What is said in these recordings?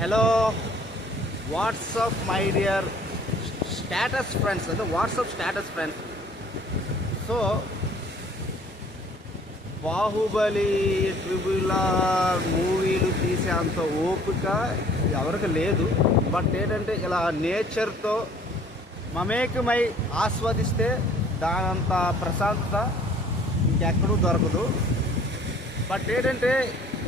Hello WhatsApp my dear status friends, అంటే WhatsApp status friends. So Baahubali triple R మూవీలు తీసే అంత ఓపిక ఎవరికి లేదు. బట్ ఏంటంటే ఇలా నేచర్తో మమేకమై ఆస్వాదిస్తే దానంత ప్రశాంతత ఇంకెక్కడూ దొరకదు. బట్ ఏంటంటే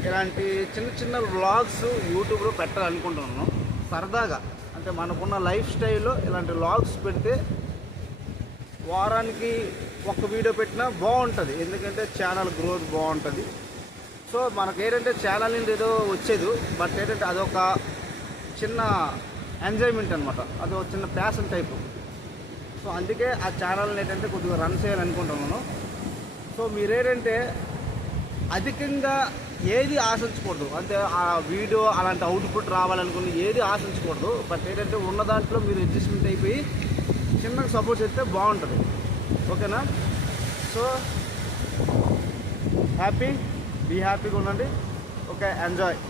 ఇలాంటి చిన్న చిన్న వ్లాగ్స్ యూట్యూబ్లో పెట్టాలనుకుంటున్నాను సరదాగా. అంటే మనకున్న లైఫ్ స్టైల్లో ఇలాంటి వ్లాగ్స్ పెడితే వారానికి ఒక వీడియో పెట్టినా బాగుంటుంది, ఎందుకంటే ఛానల్ గ్రోత్ బాగుంటుంది. సో మనకు ఏంటంటే ఛానల్ నుండి ఏదో వచ్చేది, బట్ ఏంటంటే అదొక చిన్న ఎంజాయ్మెంట్ అనమాట, అది ఒక చిన్న ప్యాషన్ టైపు. సో అందుకే ఆ ఛానల్ని ఏంటంటే కొద్దిగా రన్ చేయాలనుకుంటున్నాను. సో మీరేంటంటే అధికంగా ఏది ఆశించకూడదు, అంటే ఆ వీడియో అలాంటి అవుట్పుట్ రావాలనుకుని ఏది ఆశించకూడదు. బట్ ఏంటంటే ఉన్న దాంట్లో మీరు అడ్జస్ట్మెంట్ అయిపోయి చిన్నగా సపోర్ట్ చేస్తే బాగుంటుంది. ఓకేనా? సో హ్యాపీగా ఉండండి. Okay, enjoy.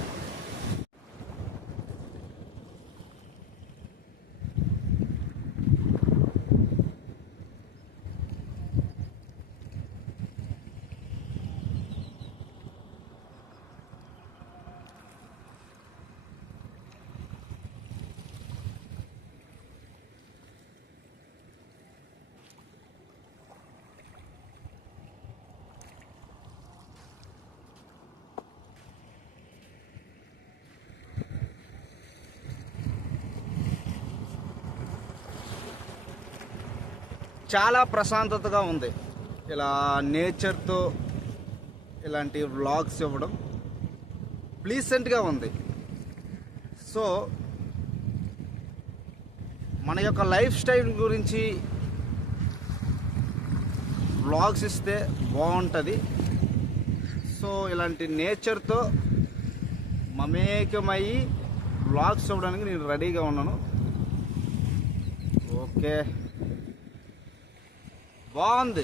చాలా ప్రశాంతతగా ఉంది ఇలా నేచర్తో ఇలాంటి వ్లాగ్స్ ఇవ్వడం, ప్లీజెంట్గా ఉంది. సో మన యొక్క లైఫ్ స్టైల్ గురించి వ్లాగ్స్ ఇస్తే బాగుంటుంది. సో ఇలాంటి నేచర్తో మమేకమయ్యి వ్లాగ్స్ ఇవ్వడానికి నేను రెడీగా ఉన్నాను. ఓకే, బాగుంది.